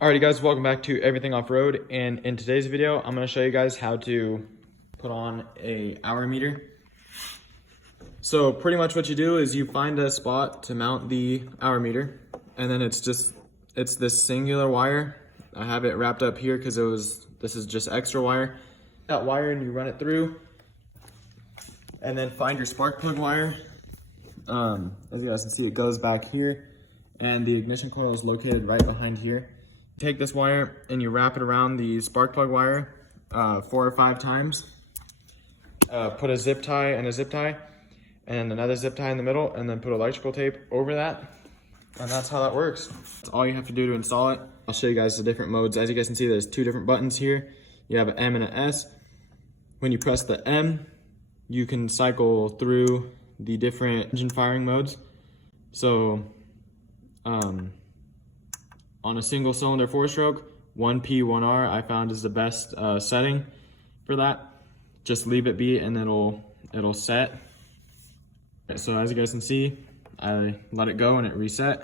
Alrighty guys, welcome back to Everything Off-Road, and in today's video I'm going to show you guys how to put on a hour meter. So pretty much what you do is you find a spot to mount the hour meter, and then it's this singular wire. I have it wrapped up here because this is just extra wire. That wire, and you run it through, and then find your spark plug wire. As you guys can see, it goes back here, and the ignition coil is located right behind here. Take this wire and you wrap it around the spark plug wire 4 or 5 times. Put a zip tie and a zip tie and another zip tie in the middle, and then put electrical tape over that. And that's how that works. That's all you have to do to install it. I'll show you guys the different modes. As you guys can see, there's 2 different buttons here. You have an M and an S. When you press the M, you can cycle through the different engine firing modes. So, on a single cylinder 4-stroke, 1P, 1R I found is the best setting for that. Just leave it be and it'll set. So as you guys can see, I let it go and it reset.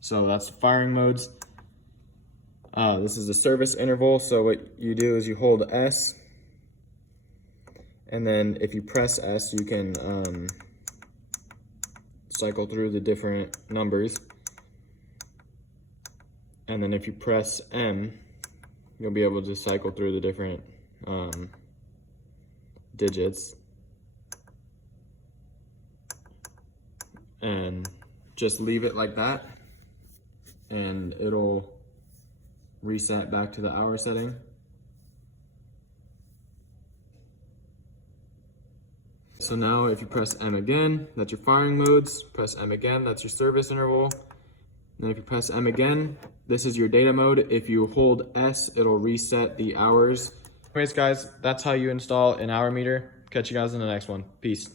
So that's the firing modes. This is the service interval. So what you do is you hold S, and then if you press S, you can cycle through the different numbers. And then if you press M, you'll be able to cycle through the different digits. And just leave it like that, and it'll reset back to the hour setting. So now if you press M again, that's your firing modes. Press M again, that's your service interval. Then if you press M again, this is your data mode. If you hold S, it'll reset the hours. Anyways guys, that's how you install an hour meter. Catch you guys in the next one. Peace.